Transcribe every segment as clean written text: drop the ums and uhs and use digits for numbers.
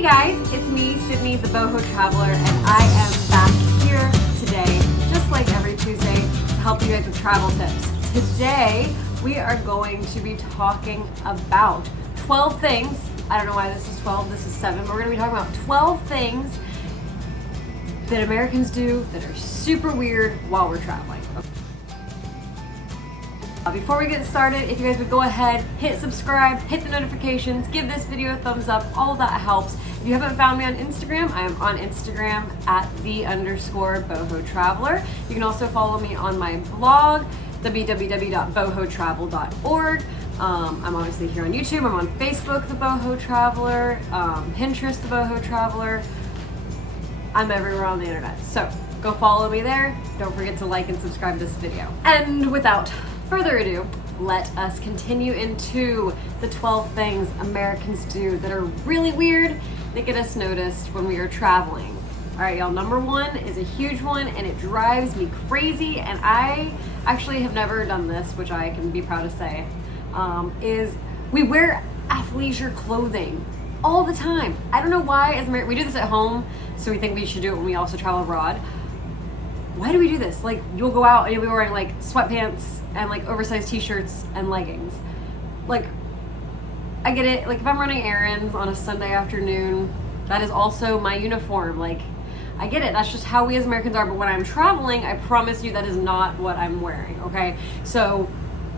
Hey guys, it's me, Sydney, the Boho Traveler, and I am back here today, just like every Tuesday, to help you guys with travel tips. Today, we are going to be talking about 12 things. I don't know why this is 12, this is 7, but we're going to be talking about 12 things that Americans do that are super weird while we're traveling. Before we get started, if you guys would go ahead, hit subscribe, hit the notifications, give this video a thumbs up, all of that helps. If you haven't found me on Instagram, I am on Instagram at @the_boho traveler. You can also follow me on my blog, www.bohotravel.org. I'm obviously here on YouTube, I'm on Facebook, The Boho Traveler, Pinterest, The Boho Traveler. I'm everywhere on the internet, so go follow me there. Don't forget to like and subscribe to this video. And without further ado, let us continue into the 12 things Americans do that are really weird that get us noticed when we are traveling. All right, y'all, number one is a huge one and it drives me crazy, and I actually have never done this, which I can be proud to say, is we wear athleisure clothing all the time. I don't know why, as Americans, we do this at home, so we think we should do it when we also travel abroad. Why do we do this? Like, you'll go out and you'll be wearing like sweatpants and like oversized t-shirts and leggings. Like, I get it. Like, if I'm running errands on a Sunday afternoon, that is also my uniform. Like, I get it. That's just how we as Americans are. But when I'm traveling, I promise you that is not what I'm wearing, okay? So,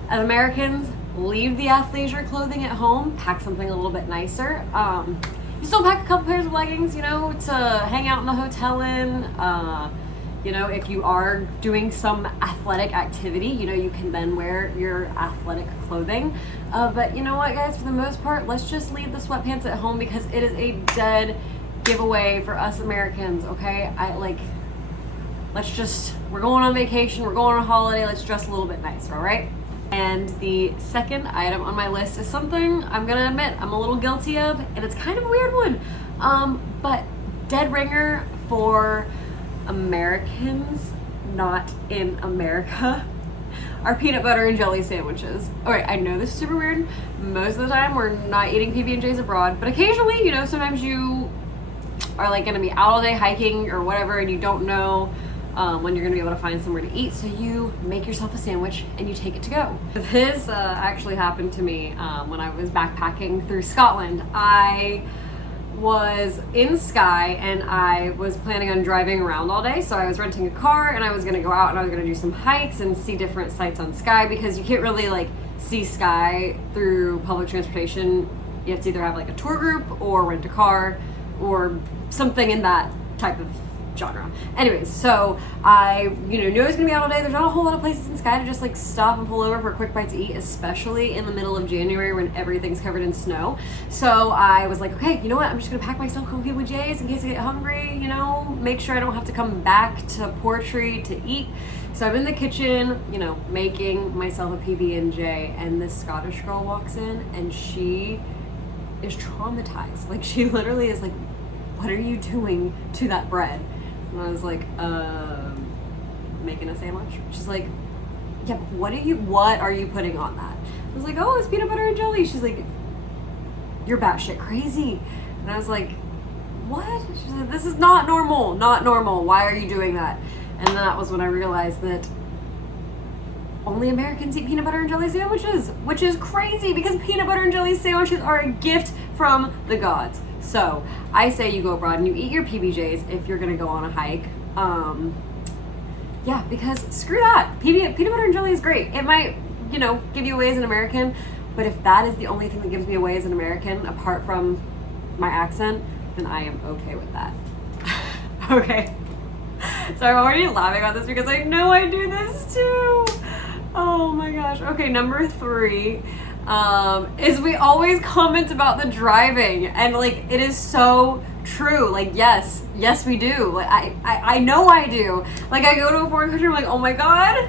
as Americans, leave the athleisure clothing at home, pack something a little bit nicer. You still pack a couple pairs of leggings, you know, to hang out in the hotel in. You know, if you are doing some athletic activity, you know, you can then wear your athletic clothing. But you know what, guys, for the most part, let's just leave the sweatpants at home because it is a dead giveaway for us Americans, okay? We're going on vacation, we're going on a holiday, let's dress a little bit nicer, all right? And the second item on my list is something I'm gonna admit I'm a little guilty of, and it's kind of a weird one. But dead ringer for Americans not in America are peanut butter and jelly sandwiches. Alright, I know this is super weird. Most of the time we're not eating PB&Js abroad, but occasionally, you know, sometimes you are like gonna be out all day hiking or whatever, and you don't know when you're gonna be able to find somewhere to eat, so you make yourself a sandwich and you take it to go. This actually happened to me when I was backpacking through Scotland. I was in Skye and I was planning on driving around all day, so I was renting a car and I was going to go out and I was going to do some hikes and see different sites on Skye, because you can't really like see Skye through public transportation. You have to either have like a tour group or rent a car or something in that type of genre. Anyways, so I knew I was gonna be out all day. There's not a whole lot of places in Skye to just like stop and pull over for a quick bite to eat, especially in the middle of January when everything's covered in snow. So I was like, okay, you know what, I'm just gonna pack myself a couple PB&Js in case I get hungry, you know, make sure I don't have to come back to Portree to eat. So I'm in the kitchen, you know, making myself a PB&J, and this Scottish girl walks in and she is traumatized. Like, she literally is like, what are you doing to that bread? And I was like, making a sandwich. She's like, yeah, but what are you putting on that? I was like, oh, it's peanut butter and jelly. She's like, you're batshit crazy. And I was like, what? She said, this is not normal, not normal. Why are you doing that? And then that was when I realized that only Americans eat peanut butter and jelly sandwiches, which is crazy because peanut butter and jelly sandwiches are a gift from the gods. So I say you go abroad and you eat your PBJs if you're gonna go on a hike. Yeah, because screw that. Peanut butter and jelly is great. It might, you know, give you away as an American, but if that is the only thing that gives me away as an American, apart from my accent, then I am okay with that. Okay. So I'm already laughing about this because I know I do this too. Oh my gosh. Okay, number 3. Is we always comment about the driving, and like it is so true. Like yes we do. Like I know I do. Like I go to a foreign country, I'm like, oh my god,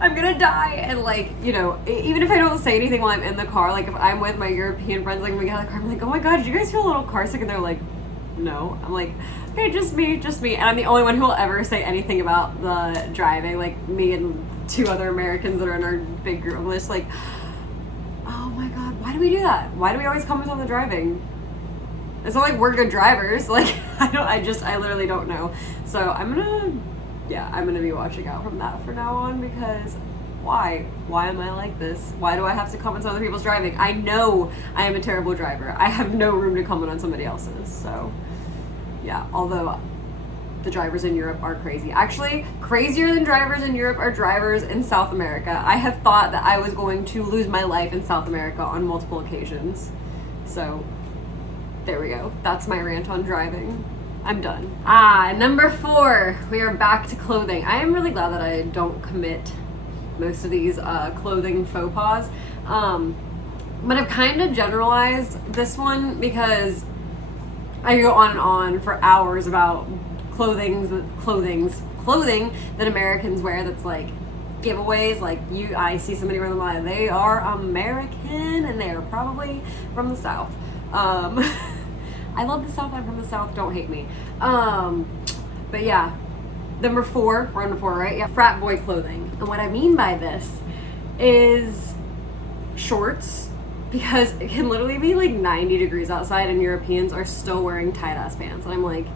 I'm gonna die. And like, you know, even if I don't say anything while I'm in the car, like if I'm with my European friends, like when we get out of the car, I'm like, oh my god, did you guys feel a little car sick? And they're like, no. I'm like, okay, just me. And I'm the only one who will ever say anything about the driving. Like me and 2 other Americans that are in our big group list, like, oh my god, why do we do that? Why do we always comment on the driving? It's not like we're good drivers. Like, I literally don't know. So I'm gonna be watching out from that from now on, because why am I like this? Why do I have to comment on other people's driving? I know I am a terrible driver. I have no room to comment on somebody else's. So yeah, although the drivers in Europe are crazy. Actually, crazier than drivers in Europe are drivers in South America. I have thought that I was going to lose my life in South America on multiple occasions. So there we go. That's my rant on driving. I'm done. Number 4, we are back to clothing. I am really glad that I don't commit most of these clothing faux pas. But I've kind of generalized this one because I go on and on for hours about clothing that Americans wear that's like giveaways. Like I see somebody wearing them, like they are American and they are probably from the South. I love the South. I'm from the South. Don't hate me. But yeah, number 4. We're on number 4, right? Yeah, frat boy clothing. And what I mean by this is shorts, because it can literally be like 90 degrees outside and Europeans are still wearing tight-ass pants. And I'm like,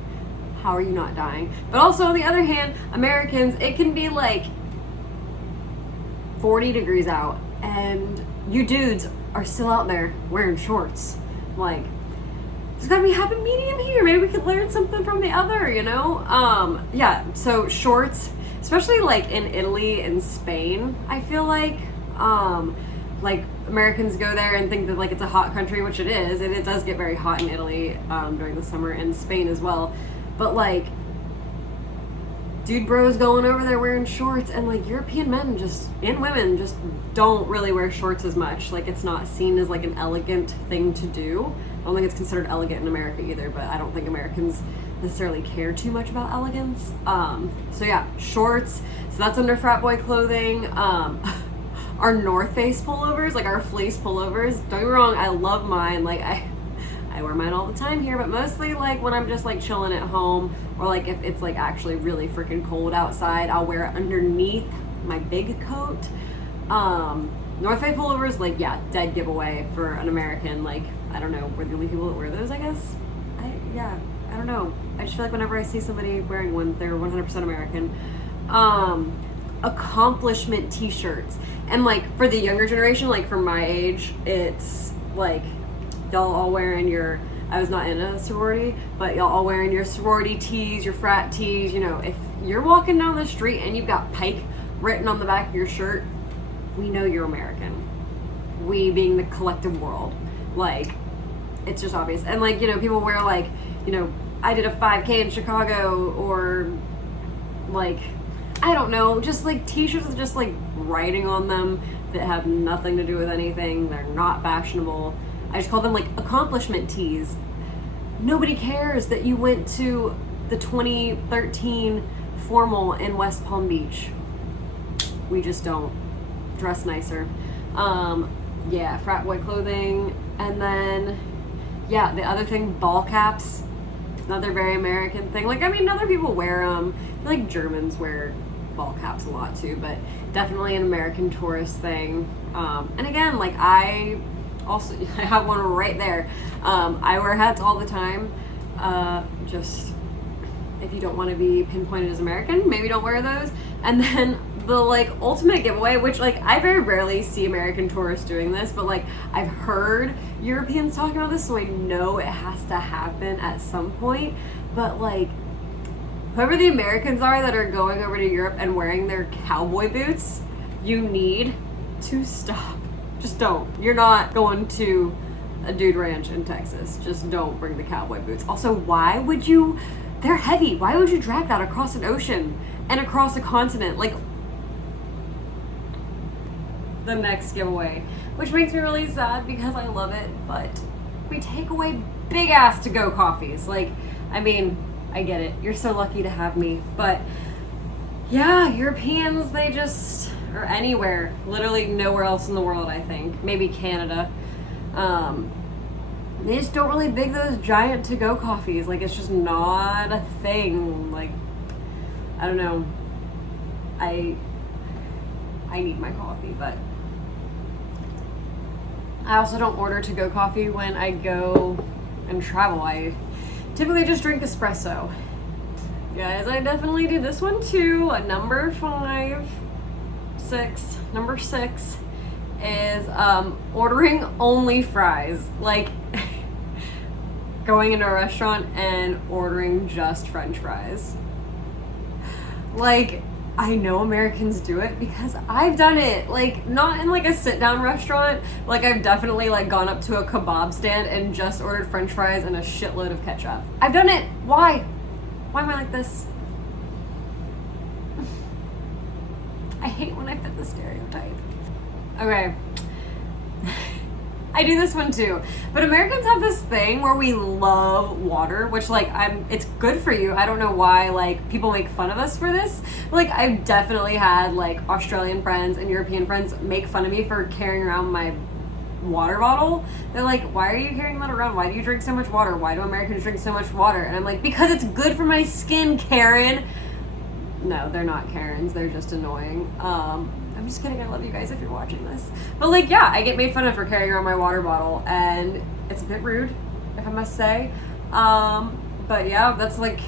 how are you not dying? But also on the other hand, Americans, it can be like 40 degrees out and you dudes are still out there wearing shorts. Like, there's gotta be a happy medium here. Maybe we could learn something from the other, you know? Yeah, so shorts, especially like in Italy and Spain, I feel like Americans go there and think that like it's a hot country, which it is, and it does get very hot in Italy during the summer, and Spain as well. But like, dude bros going over there wearing shorts, and like European men and women just don't really wear shorts as much. Like, it's not seen as like an elegant thing to do. I don't think it's considered elegant in America either, but I don't think Americans necessarily care too much about elegance. So yeah, shorts. So that's under frat boy clothing. Our North Face pullovers, like our fleece pullovers, don't get me wrong, I love mine. Like I wear mine all the time here, but mostly like when I'm just like chilling at home, or like if it's like actually really freaking cold outside, I'll wear it underneath my big coat. North Face pullovers, like, yeah, dead giveaway for an American. Like, I don't know, we're the only people that wear those, I guess. I don't know. I just feel like whenever I see somebody wearing one, they're 100% American. Accomplishment t-shirts. And like for the younger generation, like for my age, it's like y'all all wearing your, I was not in a sorority, but y'all all wearing your sorority tees, your frat tees. You know, if you're walking down the street and you've got Pike written on the back of your shirt, we know you're American. We being the collective world. Like, it's just obvious. And like, you know, people wear like, you know, I did a 5K in Chicago, or like, I don't know, just like t-shirts with just like writing on them that have nothing to do with anything. They're not fashionable. I just call them like accomplishment tees. Nobody cares that you went to the 2013 formal in West Palm Beach. We just don't. Dress nicer. Yeah, frat boy clothing. And then, yeah, the other thing, ball caps. Another very American thing. Like, I mean, other people wear them. I feel like Germans wear ball caps a lot too, but definitely an American tourist thing. And again, like I have one right there. I wear hats all the time. Just if you don't want to be pinpointed as American, maybe don't wear those. And then the like ultimate giveaway, which like I very rarely see American tourists doing this, but like I've heard Europeans talking about this, so I know it has to happen at some point. But like, whoever the Americans are that are going over to Europe and wearing their cowboy boots, you need to stop. Just don't. You're not going to a dude ranch in Texas. Just don't bring the cowboy boots. Also, why would you? They're heavy. Why would you drag that across an ocean and across a continent? Like, the next giveaway, which makes me really sad because I love it, but we take away big ass to-go coffees. Like, I mean, I get it. You're so lucky to have me. But yeah, Europeans, they just, or anywhere, literally nowhere else in the world, I think. Maybe Canada. They just don't really big those giant to-go coffees. Like, it's just not a thing. Like, I don't know. I need my coffee, but I also don't order to-go coffee when I go and travel, I typically just drink espresso. Guys, I definitely do this one too. A number 6 is ordering only fries. Like going into a restaurant and ordering just French fries. Like, I know Americans do it because I've done it. Like, not in like a sit-down restaurant. Like, I've definitely like gone up to a kebab stand and just ordered French fries and a shitload of ketchup. I've done it. Why? Why am I like this? I hate when I fit the stereotype. Okay. I do this one too. But Americans have this thing where we love water, which like it's good for you. I don't know why like people make fun of us for this. But, like, I've definitely had like Australian friends and European friends make fun of me for carrying around my water bottle. They're like, why are you carrying that around? Why do you drink so much water? Why do Americans drink so much water? And I'm like, because it's good for my skin, Karen. No, they're not Karens. They're just annoying. I'm just kidding. I love you guys if you're watching this. But like, yeah, I get made fun of for carrying around my water bottle, and it's a bit rude, if I must say. But yeah, that's like,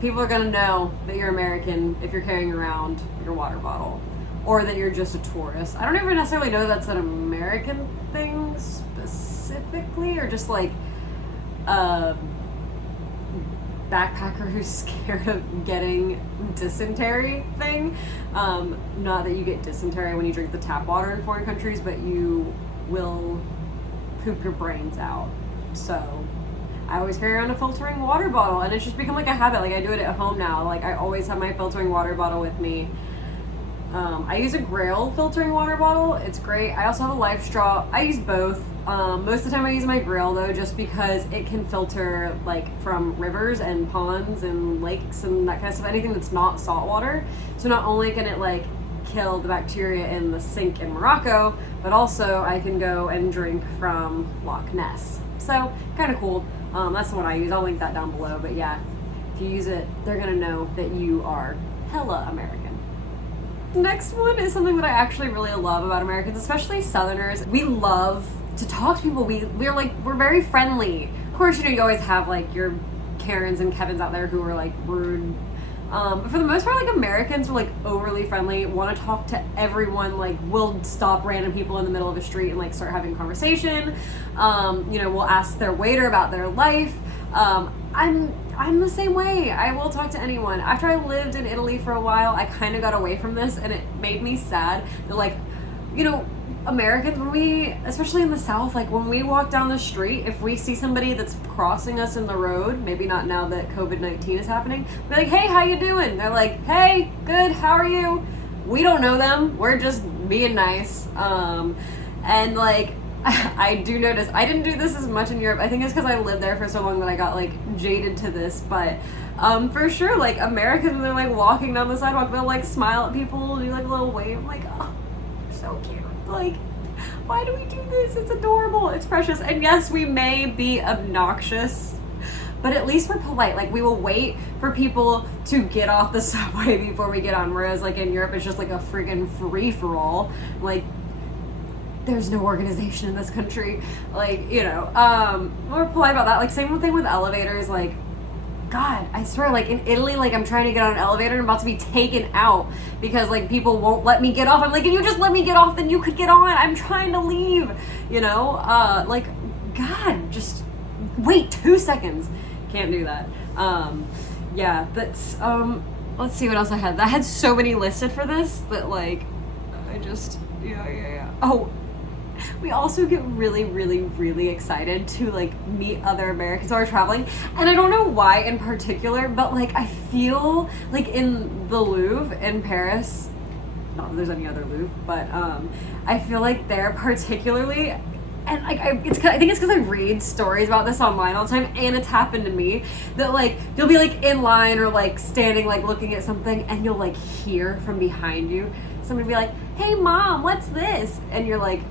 people are gonna know that you're American if you're carrying around your water bottle, or that you're just a tourist. I don't even necessarily know that's an American thing specifically, or just like a backpacker who's scared of getting dysentery thing. Not that you get dysentery when you drink the tap water in foreign countries, but you will poop your brains out. So I always carry around a filtering water bottle, and it's just become like a habit. Like, I do it at home now. Like, I always have my filtering water bottle with me. I use a Grail filtering water bottle. It's great. I also have a Life Straw. I use both. Most of the time I use my Grail though, just because it can filter like from rivers and ponds and lakes and that kind of stuff, anything that's not salt water. So not only can it like kill the bacteria in the sink in Morocco, but also I can go and drink from Loch Ness. So kind of cool. That's the one I use. I'll link that down below. But yeah, if you use it, they're gonna know that you are hella American. Next one is something that I actually really love about Americans, especially Southerners. We love to talk to people. We're very friendly. Of course, you know, you always have like your Karens and Kevins out there who are like rude. But for the most part, like, Americans are like overly friendly, want to talk to everyone, like will stop random people in the middle of a street and like start having a conversation. You know, will ask their waiter about their life. I'm the same way. I will talk to anyone. After I lived in Italy for a while, I kind of got away from this, and it made me sad that, like, you know, Americans, when we, especially in the South, like when we walk down the street, if we see somebody that's crossing us in the road, maybe not now that COVID-19 is happening, we're like, hey, how you doing? They're like, hey, good, how are you? We don't know them. We're just being nice. And like, I do notice, I didn't do this as much in Europe. I think it's because I lived there for so long that I got like jaded to this, but for sure, like Americans, when they're like walking down the sidewalk, they'll like smile at people, do like a little wave. I'm like, oh, so cute. Like, why do we do this? It's adorable. It's precious. And yes, we may be obnoxious, but at least we're polite. Like, we will wait for people to get off the subway before we get on. Whereas, like, in Europe, it's just like a friggin' free-for-all. Like, there's no organization in this country. Like, you know, we're polite about that. Like, same thing with elevators. Like, God, I swear, like in Italy, like I'm trying to get on an elevator and I'm about to be taken out because like people won't let me get off. I'm like, if you just let me get off, then you could get on. I'm trying to leave, you know? Like, God, just wait 2 seconds. Can't do that. Yeah, that's, let's see what else I had. I had so many listed for this that like, I just, yeah. Oh, we also get really, really, really excited to like meet other Americans who are traveling. And I don't know why in particular, but like I feel like in the Louvre in Paris, not that there's any other Louvre, but I feel like they're particularly, and like I think it's because I read stories about this online all the time, and it's happened to me, that like you'll be like in line or like standing like looking at something, and you'll like hear from behind you somebody be like, hey mom, what's this? And you're like,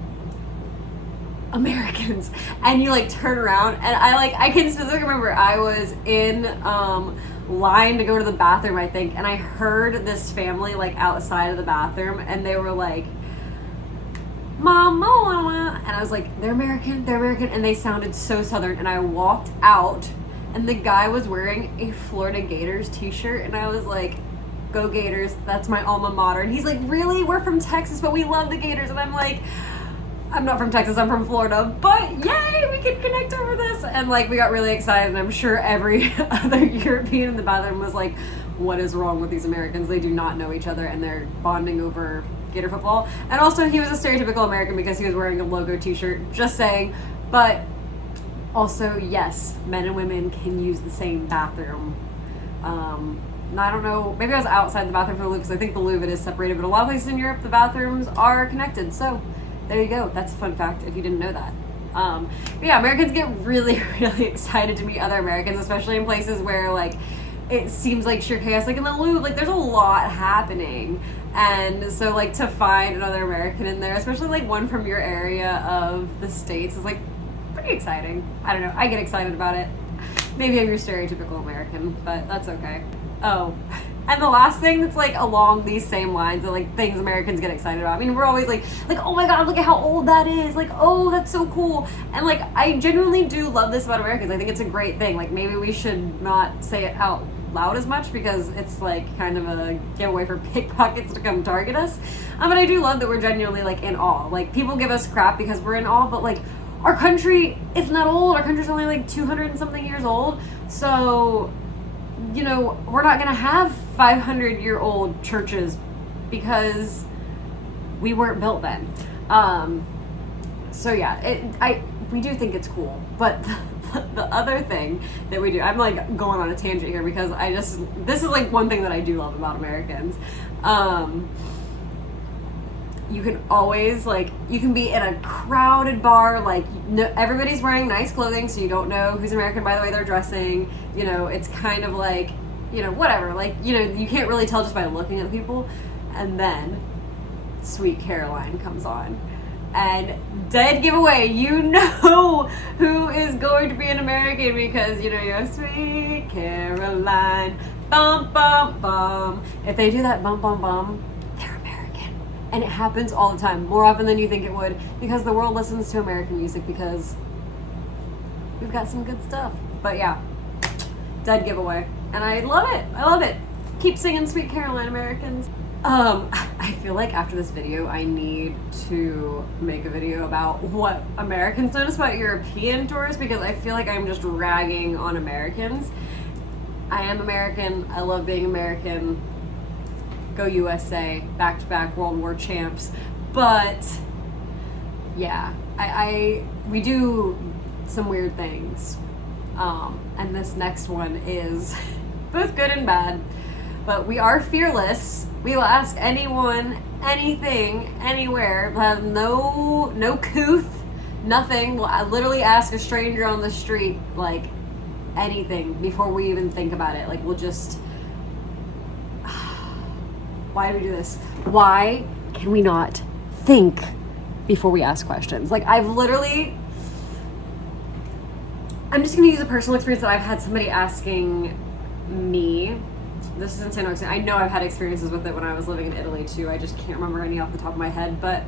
Americans. And you like turn around, and I can specifically remember I was in line to go to the bathroom, I think, and I heard this family like outside of the bathroom, and they were like, Mama, and I was like, they're American, and they sounded so Southern, and I walked out, and the guy was wearing a Florida Gators t-shirt, and I was like, go Gators, that's my alma mater. And he's like, really? We're from Texas, but we love the Gators. And I'm like, I'm not from Texas, I'm from Florida, but yay, we can connect over this. And like, we got really excited, and I'm sure every other European in the bathroom was like, what is wrong with these Americans? They do not know each other, and they're bonding over Gator football. And also, he was a stereotypical American because he was wearing a logo t-shirt, just saying. But also, yes, men and women can use the same bathroom. I don't know, maybe I was outside the bathroom for the Louvre, because I think the Louvre is separated, but a lot of places in Europe, the bathrooms are connected. So there you go. That's a fun fact if you didn't know that. But yeah, Americans get really, really excited to meet other Americans, especially in places where like it seems like sheer chaos. Like in the Louvre, like there's a lot happening. And so like to find another American in there, especially like one from your area of the States, is like pretty exciting. I don't know. I get excited about it. Maybe I'm your stereotypical American, but that's okay. Oh, and the last thing that's like along these same lines of like things Americans get excited about. I mean, we're always like, oh my God, look at how old that is. Like, oh, that's so cool. And like, I genuinely do love this about Americans. I think it's a great thing. Like maybe we should not say it out loud as much because it's like kind of a giveaway for pickpockets to come target us. But I do love that we're genuinely like in awe. Like people give us crap because we're in awe, but like our country is not old. Our country's only like 200 and something years old. So, you know, we're not going to have 500-year-old churches because we weren't built then. So yeah, we do think it's cool. But the other thing that we do, I'm like going on a tangent here because this is like one thing that I do love about Americans. You can always you can be in a crowded bar, everybody's wearing nice clothing, so you don't know who's American by the way they're dressing. You know, it's kind of like, you know, whatever. You can't really tell just by looking at people. And then Sweet Caroline comes on. And dead giveaway, you know who is going to be an American because, you know, you're Sweet Caroline, bum, bum, bum. If they do that bum, bum, bum, they're American. And it happens all the time, more often than you think it would, because the world listens to American music because we've got some good stuff. But yeah, dead giveaway. And I love it. I love it. Keep singing Sweet Caroline, Americans. I feel like after this video, I need to make a video about what Americans notice about European tourists because I feel like I'm just ragging on Americans. I am American. I love being American. Go USA. Back-to-back World War champs. But yeah, we do some weird things. And this next one is both good and bad. But we are fearless. We will ask anyone, anything, anywhere. We'll have no couth, nothing. We'll literally ask a stranger on the street, anything before we even think about it. We'll just... Why do we do this? Why can we not think before we ask questions? I'm just going to use a personal experience that I've had somebody asking me. This is in Saint Augustine. I know I've had experiences with it when I was living in Italy too. I just can't remember any off the top of my head. But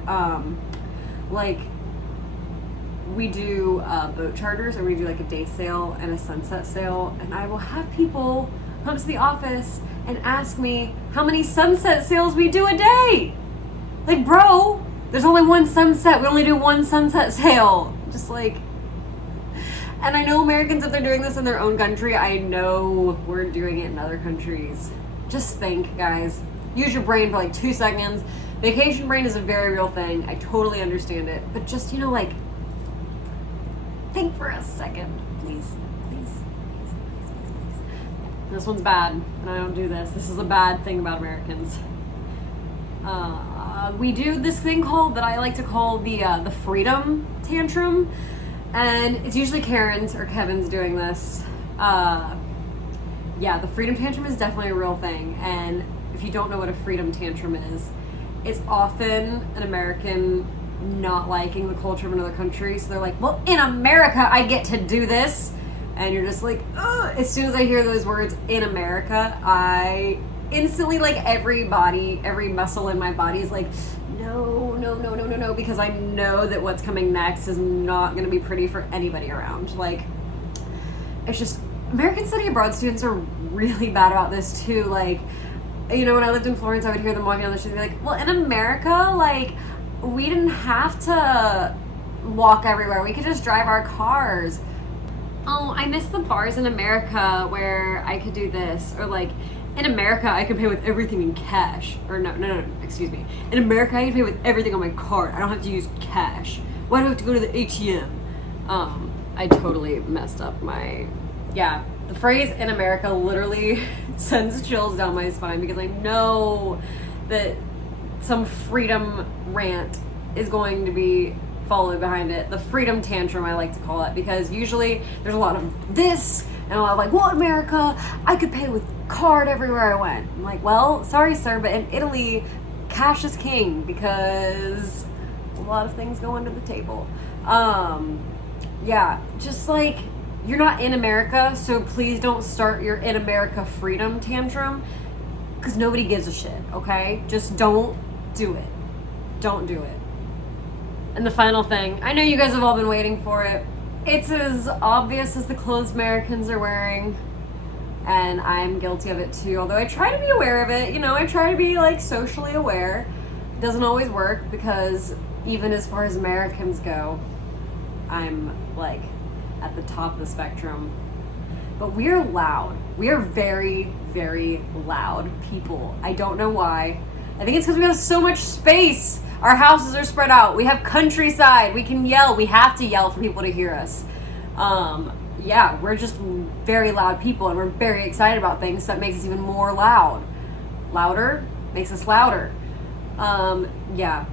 we do boat charters, or we do a day sail and a sunset sail. And I will have people come to the office and ask me how many sunset sails we do a day. Bro, there's only one sunset. We only do one sunset sail. Just and I know Americans, if they're doing this in their own country, I know we're doing it in other countries. Just think, guys. Use your brain for 2 seconds. Vacation brain is a very real thing. I totally understand it. But just, think for a second. Please. This one's bad, and I don't do this. This is a bad thing about Americans. We do this thing that I like to call the freedom tantrum. And it's usually Karen's or Kevin's doing this. Yeah, the freedom tantrum is definitely a real thing. And if you don't know what a freedom tantrum is, it's often an American not liking the culture of another country. So they're well, in America, I get to do this. And you're just ugh. As soon as I hear those words, in America, I instantly, every muscle in my body is no, no, no, no, no, no, because I know that what's coming next is not going to be pretty for anybody around. Like, it's just, American study abroad students are really bad about this too. Like, you know, when I lived in Florence, I would hear them walking down the street and be like, well, in America, like, we didn't have to walk everywhere. We could just drive our cars. Oh, I miss the bars in America where I could do this. Or like, in America, I could pay with everything in cash. Or no, excuse me. In America, I can pay with everything on my card. I don't have to use cash. Why do I have to go to the ATM? I totally messed up my, yeah. The phrase "in America" literally sends chills down my spine because I know that some freedom rant is going to be followed behind it. The freedom tantrum, I like to call it, because usually there's a lot of this and a lot of like, well, in America, I could pay with card everywhere I went. I'm like, well, sorry, sir, but in Italy, cash is king because a lot of things go under the table. Yeah, just like, you're not in America, so please don't start your in America freedom tantrum because nobody gives a shit, okay? Just don't do it. Don't do it. And the final thing, I know you guys have all been waiting for it. It's as obvious as the clothes Americans are wearing, and I'm guilty of it too, although I try to be aware of it. You know, I try to be like socially aware. It doesn't always work because even as far as Americans go, I'm like at the top of the spectrum. But we're loud. We are very, very loud people. I don't know why. I think it's because we have so much space. Our houses are spread out. We have countryside. We can yell. We have to yell for people to hear us. Yeah, we're just very loud people, and we're very excited about things, so that makes us even more loud. Louder makes us louder. Yeah,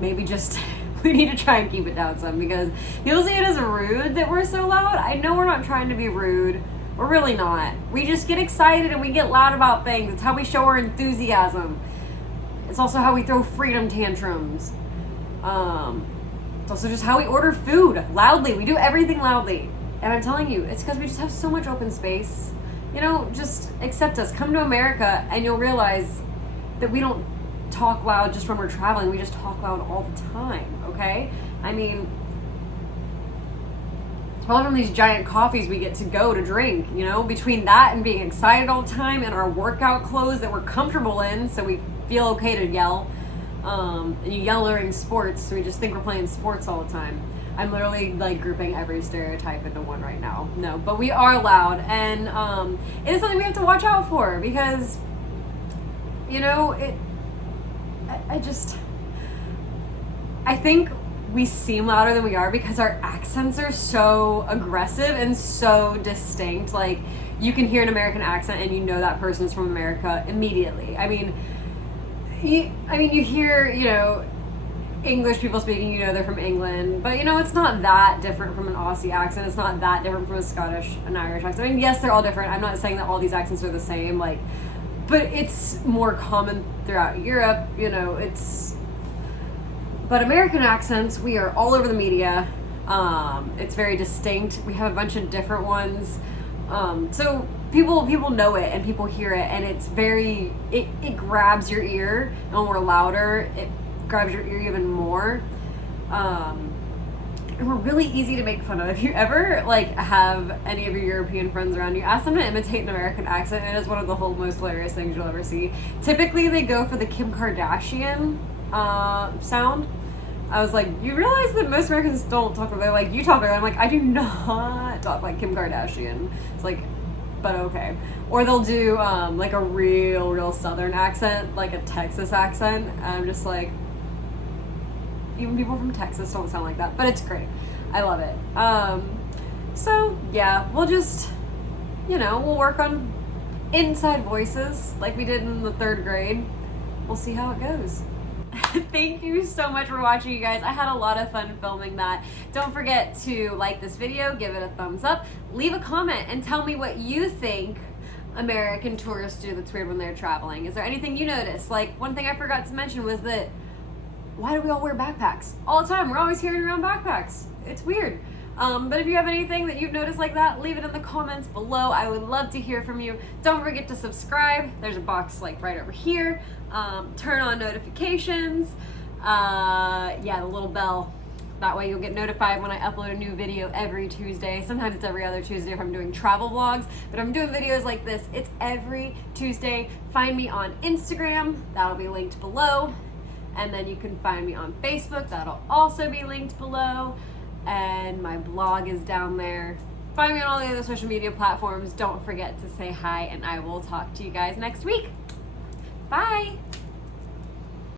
maybe just we need to try and keep it down some, because people see it as rude that we're so loud. I know we're not trying to be rude. We're really not. We just get excited and we get loud about things. It's how we show our enthusiasm. It's also how we throw freedom tantrums. It's also just how we order food loudly. We do everything loudly. And I'm telling you, it's because we just have so much open space. You know, just accept us. Come to America and you'll realize that we don't talk loud just when we're traveling. We just talk loud all the time, okay? I mean, it's probably from these giant coffees we get to go to drink, you know? Between that and being excited all the time and our workout clothes that we're comfortable in, so we feel okay to yell. And you yell during sports, so we just think we're playing sports all the time. I'm literally like grouping every stereotype into one right now. No, but we are loud, and it is something we have to watch out for, because, you know, I think we seem louder than we are because our accents are so aggressive and so distinct. Like, you can hear an American accent and you know that person is from America immediately. I mean, you hear, you know, English people speaking, you know they're from England, but you know, it's not that different from an Aussie accent. It's not that different from a Scottish, an Irish accent. I mean, yes, they're all different. I'm not saying that all these accents are the same, like, but it's more common throughout Europe, you know, but American accents, we are all over the media. It's very distinct. We have a bunch of different ones. So people know it and people hear it, and it's very, it grabs your ear, and when we're louder, it grabs your ear even more. And we're really easy to make fun of. If you ever like have any of your European friends around you, ask them to imitate an American accent, and it is one of the most hilarious things you'll ever see. Typically they go for the Kim Kardashian sound. I was like, you realize that most Americans don't talk like you talk like that. I'm like, I do not talk like Kim Kardashian. It's like, but okay. Or they'll do like a real Southern accent, like a Texas accent. And I'm just like, even people from Texas don't sound like that, but it's great. I love it. So yeah, we'll just, you know, we'll work on inside voices like we did in the 3rd grade. We'll see how it goes. Thank you so much for watching, you guys. I had a lot of fun filming that. Don't forget to like this video, give it a thumbs up, leave a comment, and tell me what you think American tourists do that's weird when they're traveling. Is there anything you notice? Like, one thing I forgot to mention was that, why do we all wear backpacks all the time? We're always carrying around backpacks. It's weird. But if you have anything that you've noticed like that, leave it in the comments below. I would love to hear from you. Don't forget to subscribe. There's a box like right over here. Turn on notifications. Yeah, the little bell. That way you'll get notified when I upload a new video every Tuesday. Sometimes it's every other Tuesday if I'm doing travel vlogs, but I'm doing videos like this. It's every Tuesday. Find me on Instagram. That'll be linked below. And then you can find me on Facebook. That'll also be linked below. And my blog is down there. Find me on all the other social media platforms. Don't forget to say hi, and I will talk to you guys next week. Bye.